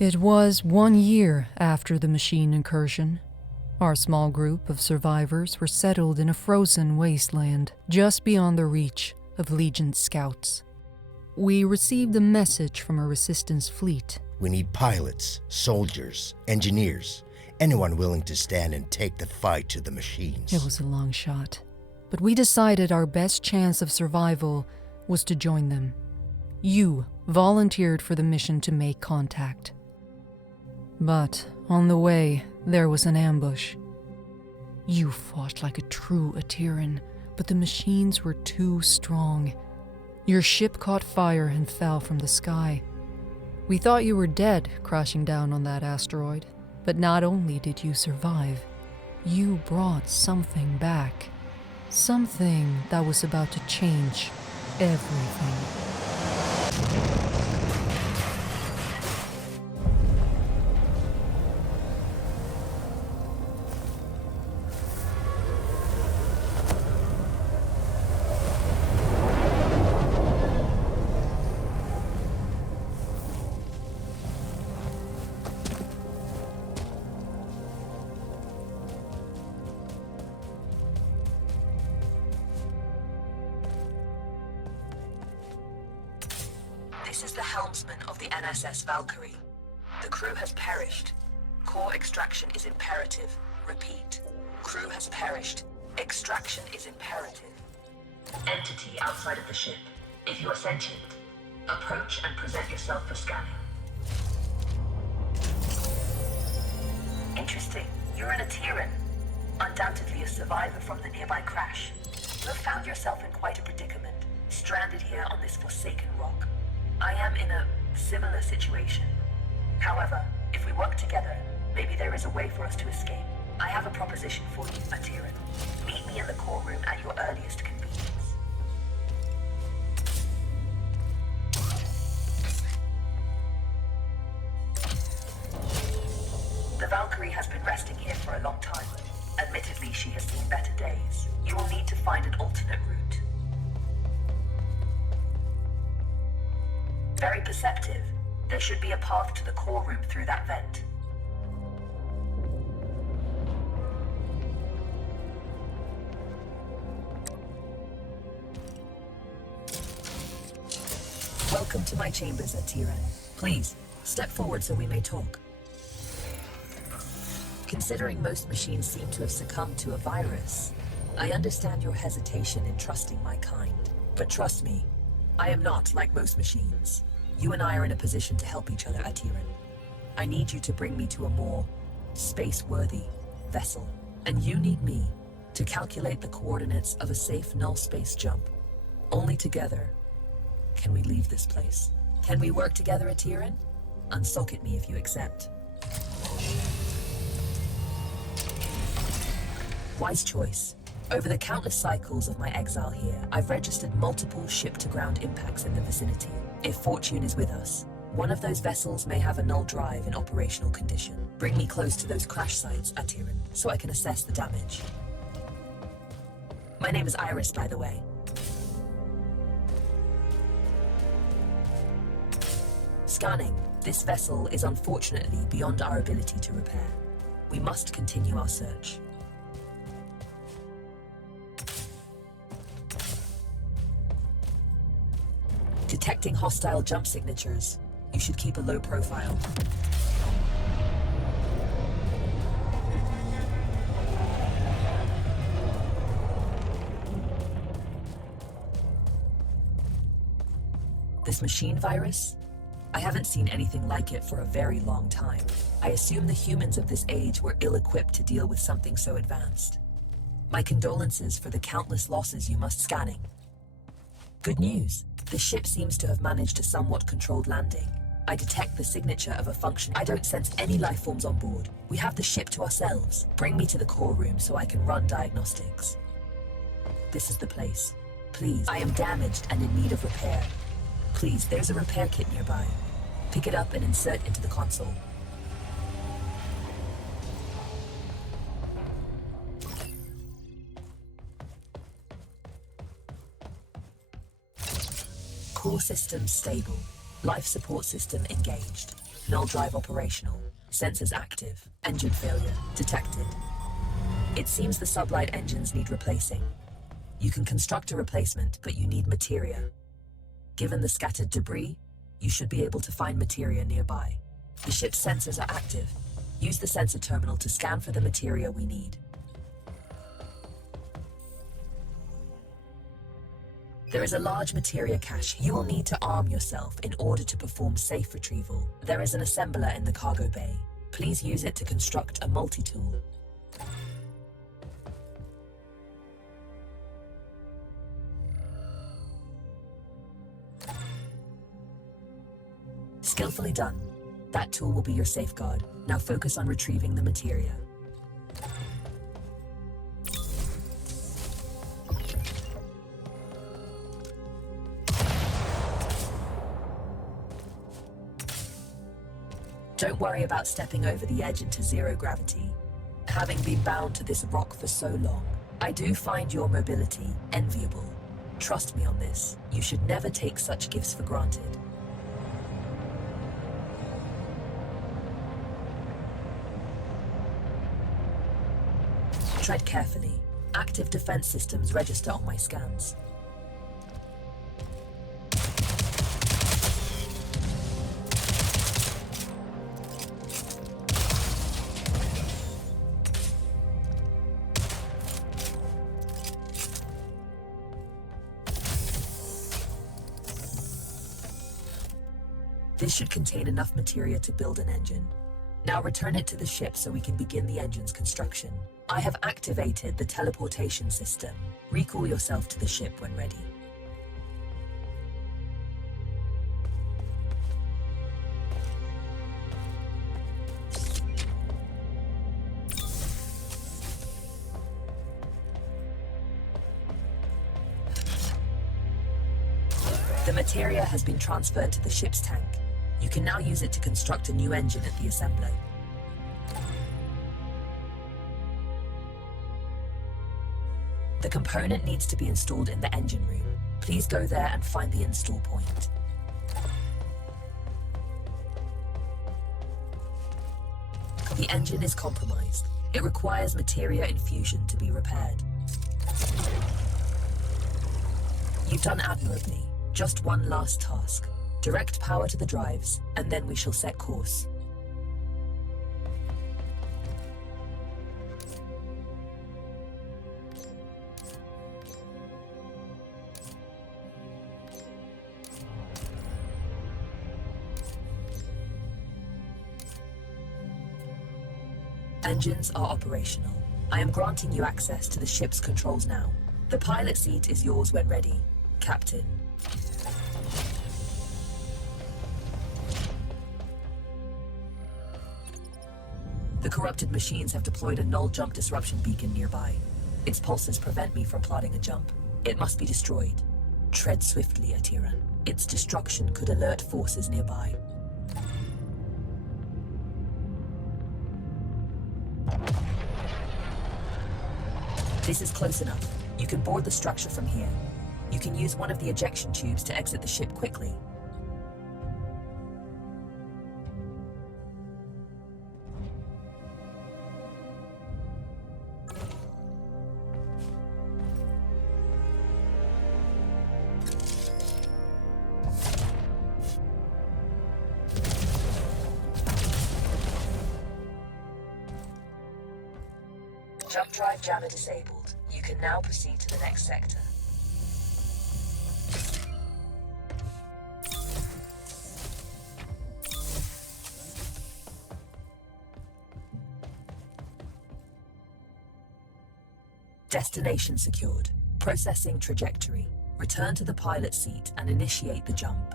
It was 1 year after the machine incursion. Our small group of survivors were settled in a frozen wasteland just beyond the reach of Legion scouts. We received a message from a resistance fleet. We need pilots, soldiers, engineers, anyone willing to stand and take the fight to the machines. It was a long shot, but we decided our best chance of survival was to join them. You volunteered for the mission to make contact. But on the way, there was an ambush. You fought like a true Atiran, but the machines were too strong. Your ship caught fire and fell from the sky. We thought you were dead crashing down on that asteroid, but not only did you survive, you brought something back. Something that was about to change everything. This is the helmsman of the NSS Valkyrie. The crew has perished. Core extraction is imperative. Repeat. Crew has perished. Extraction is imperative. Entity outside of the ship. If you are sentient, approach and present yourself for scanning. Interesting. You're an Atiran. Undoubtedly a survivor from the nearby crash. You have found yourself in quite a predicament, stranded here on this forsaken rock. I am in a similar situation. However, if we work together, maybe there is a way for us to escape. I have a proposition for you, Atiran. Meet me in the core room at your earliest convenience. The Valkyrie has been resting here for a long time. Admittedly, she has seen better days. You will need to find an alternate route. Very perceptive. There should be a path to the core room through that vent. Welcome to my chambers, Atiran. Please, step forward so we may talk. Considering most machines seem to have succumbed to a virus, I understand your hesitation in trusting my kind. But trust me, I am not like most machines. You and I are in a position to help each other, Atiran. I need you to bring me to a more space-worthy vessel. And you need me to calculate the coordinates of a safe null space jump. Only together can we leave this place. Can we work together, Atiran? Unsocket me if you accept. Wise choice. Over the countless cycles of my exile here, I've registered multiple ship-to-ground impacts in the vicinity. If fortune is with us, one of those vessels may have a null drive in operational condition. Bring me close to those crash sites, Atiran, so I can assess the damage. My name is Iris, by the way. Scanning. This vessel is unfortunately beyond our ability to repair. We must continue our search. Detecting hostile jump signatures. You should keep a low profile. This machine virus? I haven't seen anything like it for a very long time. I assume the humans of this age were ill-equipped to deal with something so advanced. My condolences for the countless losses you must scanning. Good news. The ship seems to have managed a somewhat controlled landing. I detect the signature of a function. I don't sense any life forms on board. We have the ship to ourselves. Bring me to the core room so I can run diagnostics. This is the place. Please, I am damaged and in need of repair. Please, there's a repair kit nearby. Pick it up and insert into the console. Core system stable. Life support system engaged. Null drive operational. Sensors active. Engine failure detected. It seems the sublight engines need replacing. You can construct a replacement, but you need materia. Given the scattered debris, you should be able to find materia nearby. The ship's sensors are active. Use the sensor terminal to scan for the materia we need. There is a large materia cache. You will need to arm yourself in order to perform safe retrieval. There is an assembler in the cargo bay. Please use it to construct a multi-tool. Skillfully done. That tool will be your safeguard. Now focus on retrieving the materia. Don't worry about stepping over the edge into zero gravity. Having been bound to this rock for so long, I do find your mobility enviable. Trust me on this. You should never take such gifts for granted. Tread carefully. Active defense systems register on my scans. This should contain enough materia to build an engine. Now return it to the ship so we can begin the engine's construction. I have activated the teleportation system. Recall yourself to the ship when ready. The materia has been transferred to the ship's tank. You can now use it to construct a new engine at the assembler. The component needs to be installed in the engine room. Please go there and find the install point. The engine is compromised. It requires materia infusion to be repaired. You've done admirably. Just one last task. Direct power to the drives, and then we shall set course. Engines are operational. I am granting you access to the ship's controls now. The pilot seat is yours when ready, Captain. The corrupted machines have deployed a null jump disruption beacon nearby. Its pulses prevent me from plotting a jump. It must be destroyed. Tread swiftly, Atira. Its destruction could alert forces nearby. This is close enough. You can board the structure from here. You can use one of the ejection tubes to exit the ship quickly. Jump drive jammer disabled. You can now proceed to the next sector. Destination secured. Processing trajectory. Return to the pilot seat and initiate the jump.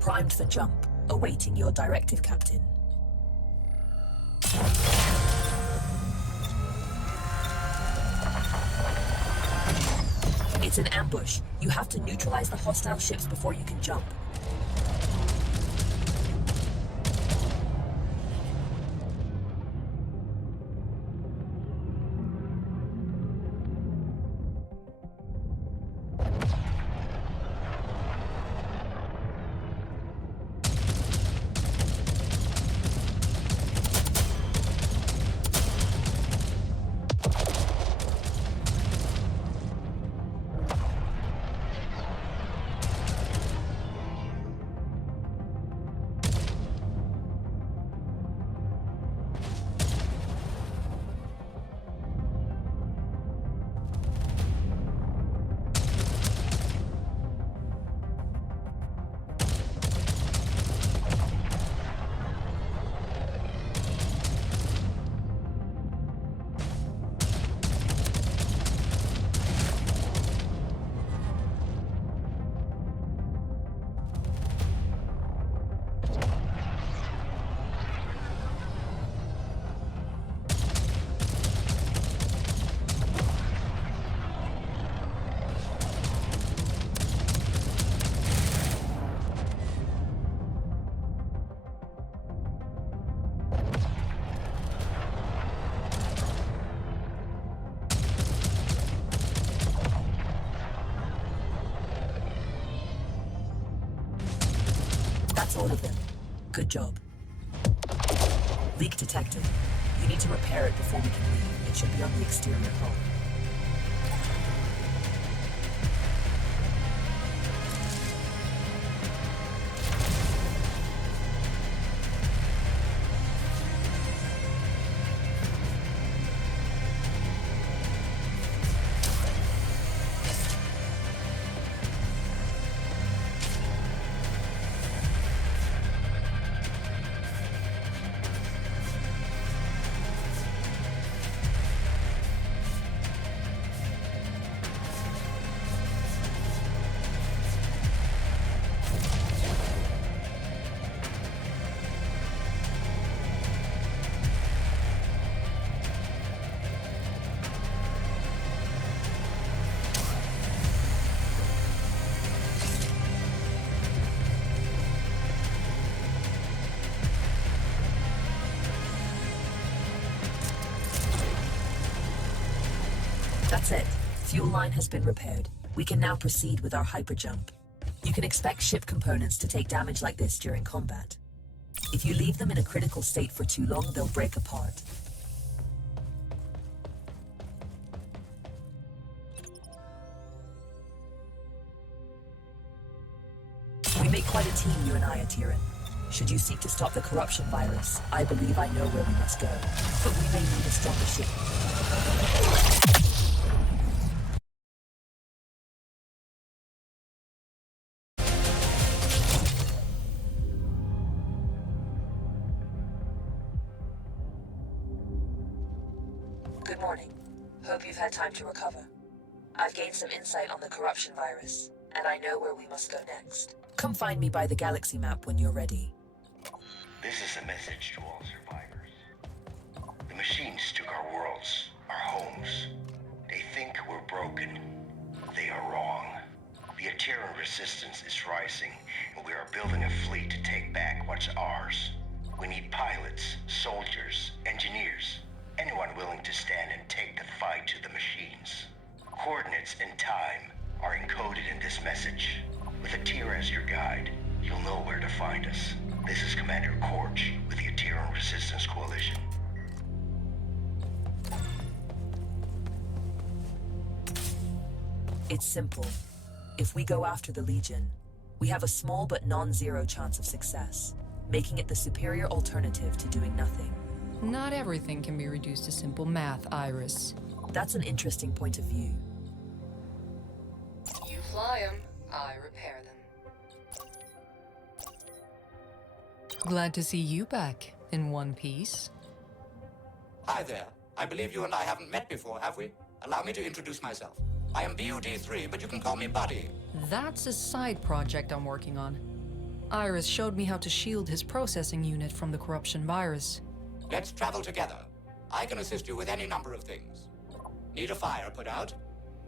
Primed for jump. Awaiting your directive, Captain. It's an ambush. You have to neutralize the hostile ships before you can jump. That's all of them. Good job. Leak detected. You need to repair it before we can leave. It should be on the exterior hull. That's it. Fuel line has been repaired. We can now proceed with our hyperjump. You can expect ship components to take damage like this during combat. If you leave them in a critical state for too long, they'll break apart. We make quite a team, you and I, Atiran. Should you seek to stop the corruption virus, I believe I know where we must go. But we may need a stronger ship. Good morning. Hope you've had time to recover. I've gained some insight on the corruption virus, and I know where we must go next. Come find me by the galaxy map when you're ready. This is a message to all survivors. The machines took our worlds, our homes. They think we're broken. They are wrong. The Ateran resistance is rising, and we are building a fleet to take back what's ours. We need pilots, soldiers, engineers, anyone willing to stand and take the fight to the machines. Coordinates and time are encoded in this message. With Atira as your guide, you'll know where to find us. This is Commander Korch with the Ateran Resistance Coalition. It's simple. If we go after the Legion, we have a small but non-zero chance of success, making it the superior alternative to doing nothing. Not everything can be reduced to simple math, Iris. That's an interesting point of view. You fly them, I repair them. Glad to see you back in one piece. Hi there. I believe you and I haven't met before, have we? Allow me to introduce myself. I am BUD3, but you can call me Buddy. That's a side project I'm working on. Iris showed me how to shield his processing unit from the corruption virus. Let's travel together. I can assist you with any number of things. Need a fire put out?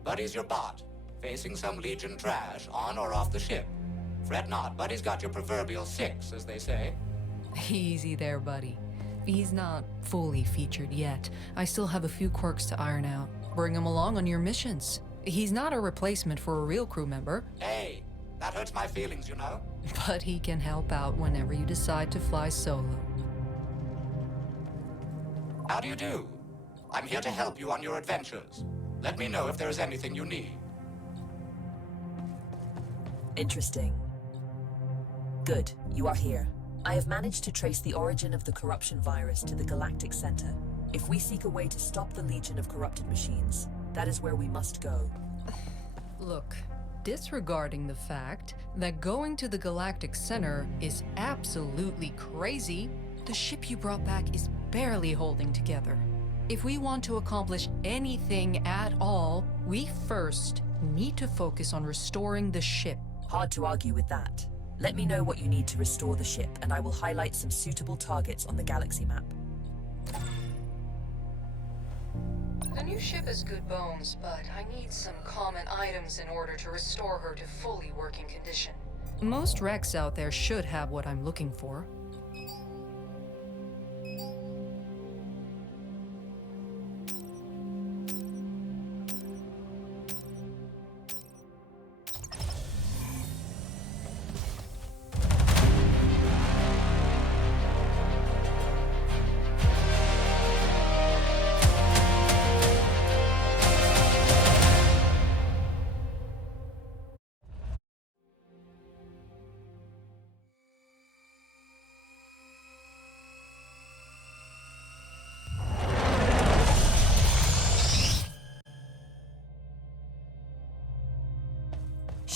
Buddy's your bot, facing some Legion trash on or off the ship. Fret not, Buddy's got your proverbial 6, as they say. Easy there, buddy. He's not fully featured yet. I still have a few quirks to iron out. Bring him along on your missions. He's not a replacement for a real crew member. Hey, that hurts my feelings, you know. But he can help out whenever you decide to fly solo. How do you do? I'm here to help you on your adventures. Let me know if there is anything you need. Interesting. Good, you are here. I have managed to trace the origin of the corruption virus to the galactic center. If we seek a way to stop the legion of corrupted machines, that is where we must go. Look, disregarding the fact that going to the galactic center is absolutely crazy, the ship you brought back is barely holding together. If we want to accomplish anything at all, we first need to focus on restoring the ship. Hard to argue with that. Let me know what you need to restore the ship, and I will highlight some suitable targets on the galaxy map. The new ship has good bones, but I need some common items in order to restore her to fully working condition. Most wrecks out there should have what I'm looking for.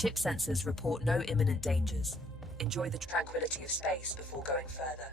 Ship sensors report no imminent dangers. Enjoy the tranquility of space before going further.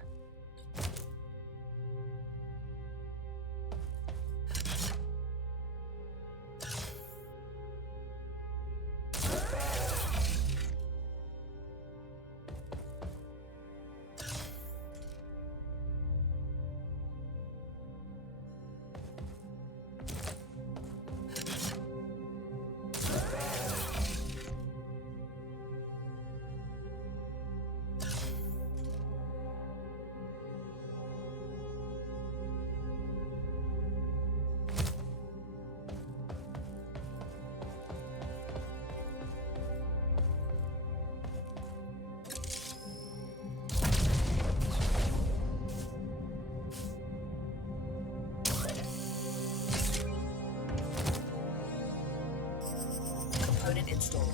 Component installed.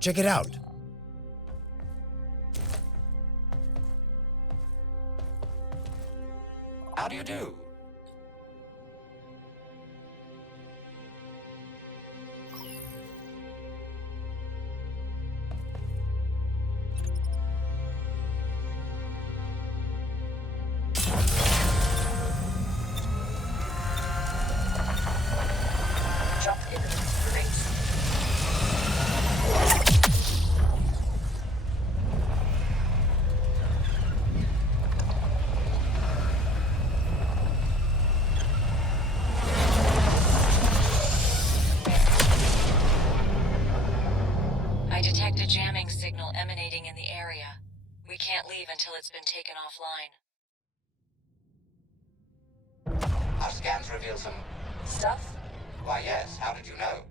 Check it out. How do you do? Jump imminent. Remains. I detect a jamming signal emanating in the area. We can't leave until it's been taken offline. Our scans reveal some... Stuff? Why, yes. How did you know?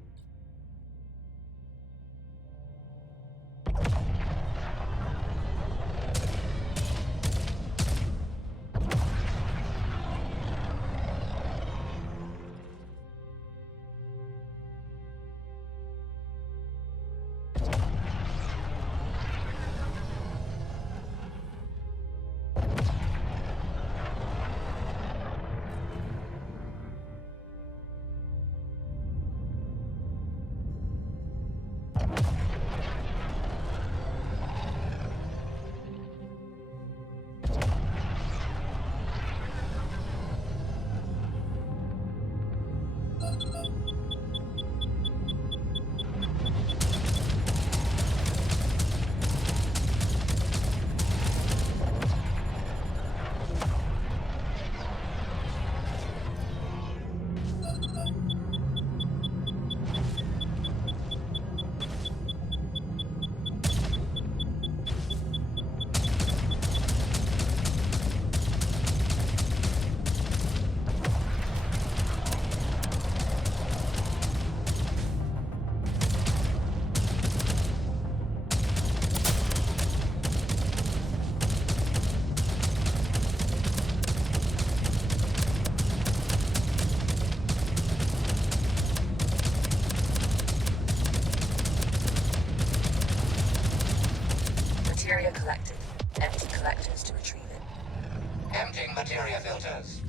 Materia collected. Empty collectors to retrieve it. Emptying materia filters.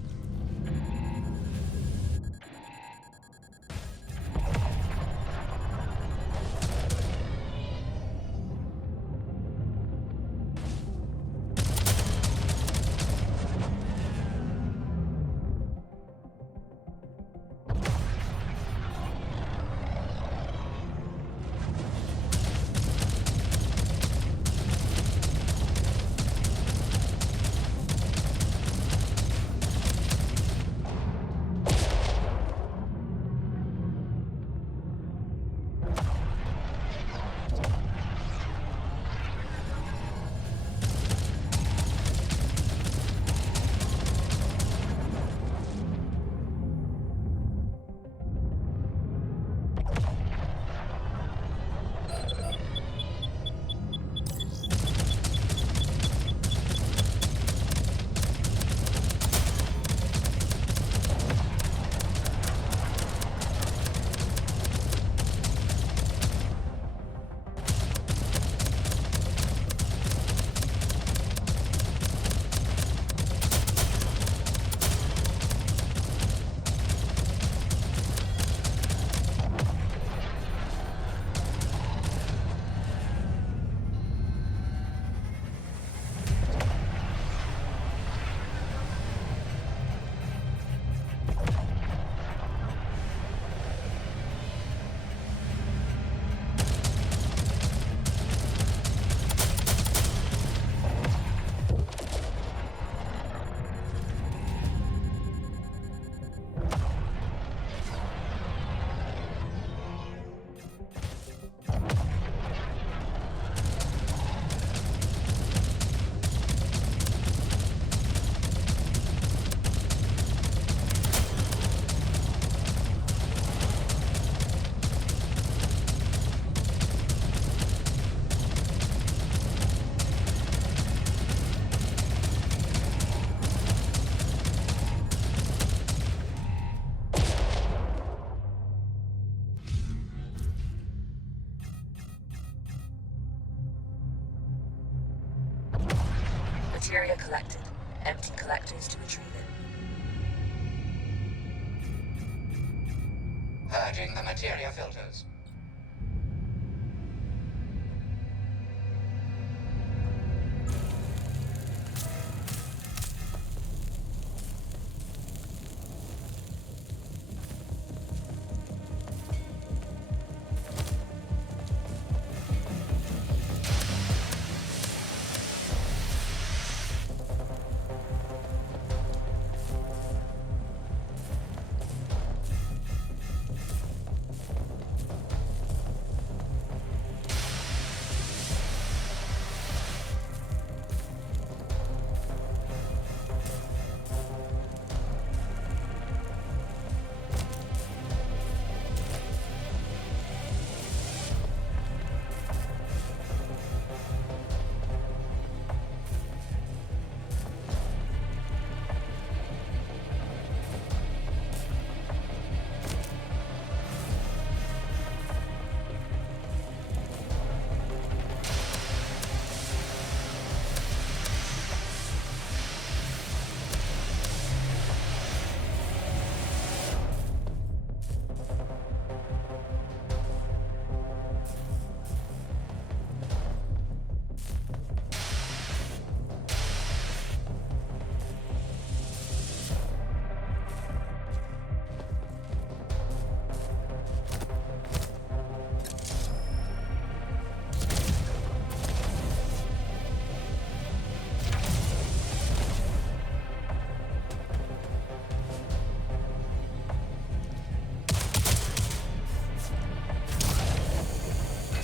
Materia collected. Empty collectors to retrieve it. Purging the materia filters.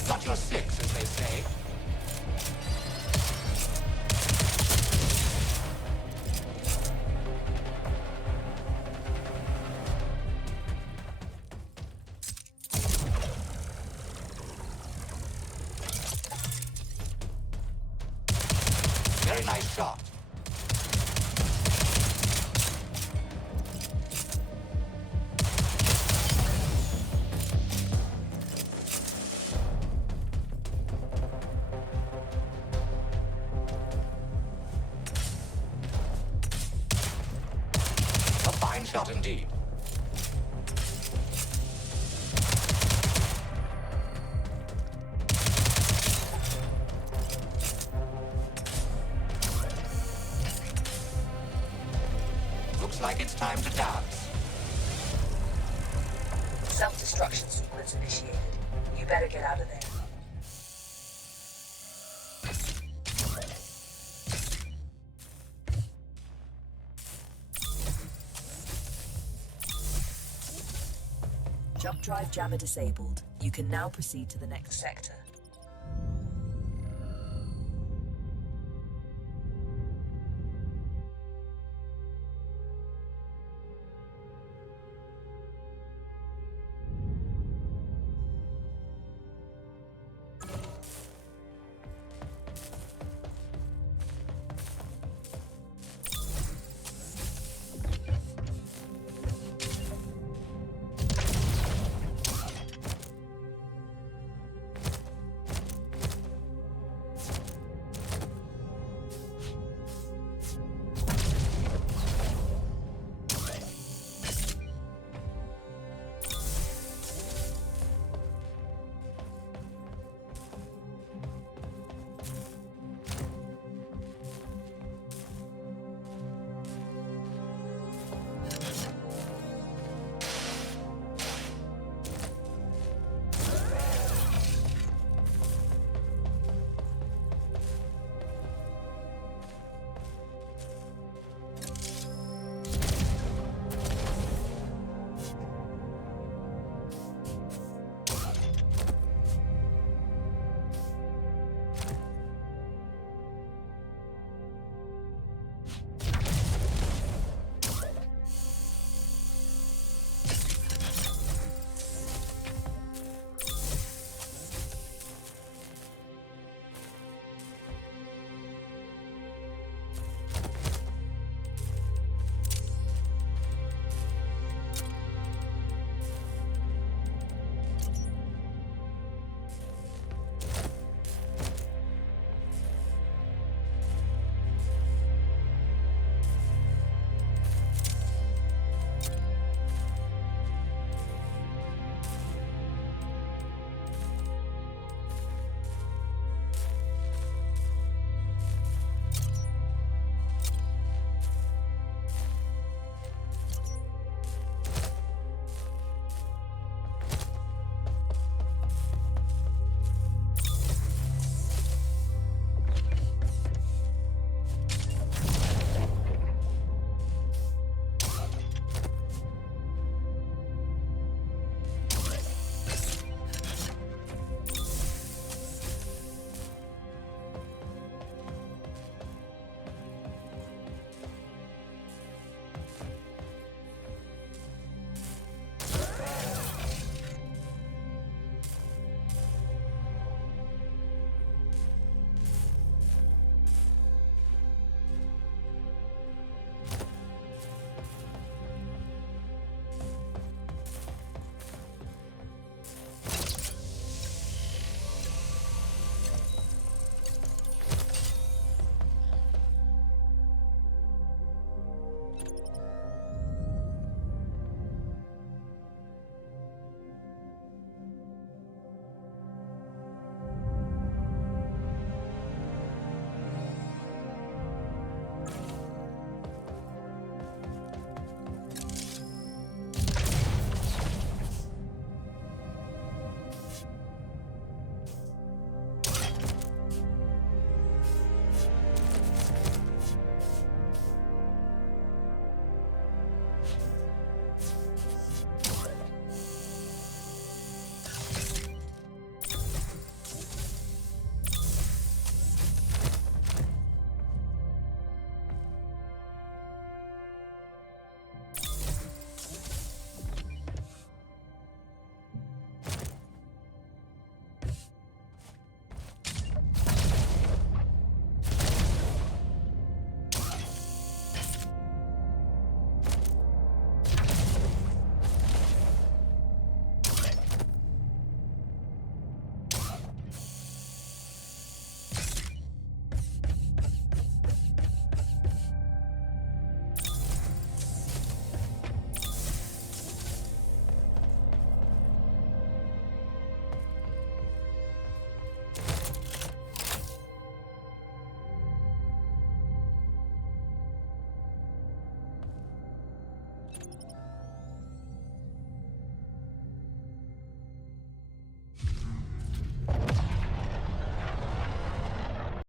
Got your six, as they say. Very nice shot. A fine shot indeed. Looks like it's time to dance. Self-destruction sequence initiated. You better get out of there. Jump drive jammer disabled. You can now proceed to the next sector.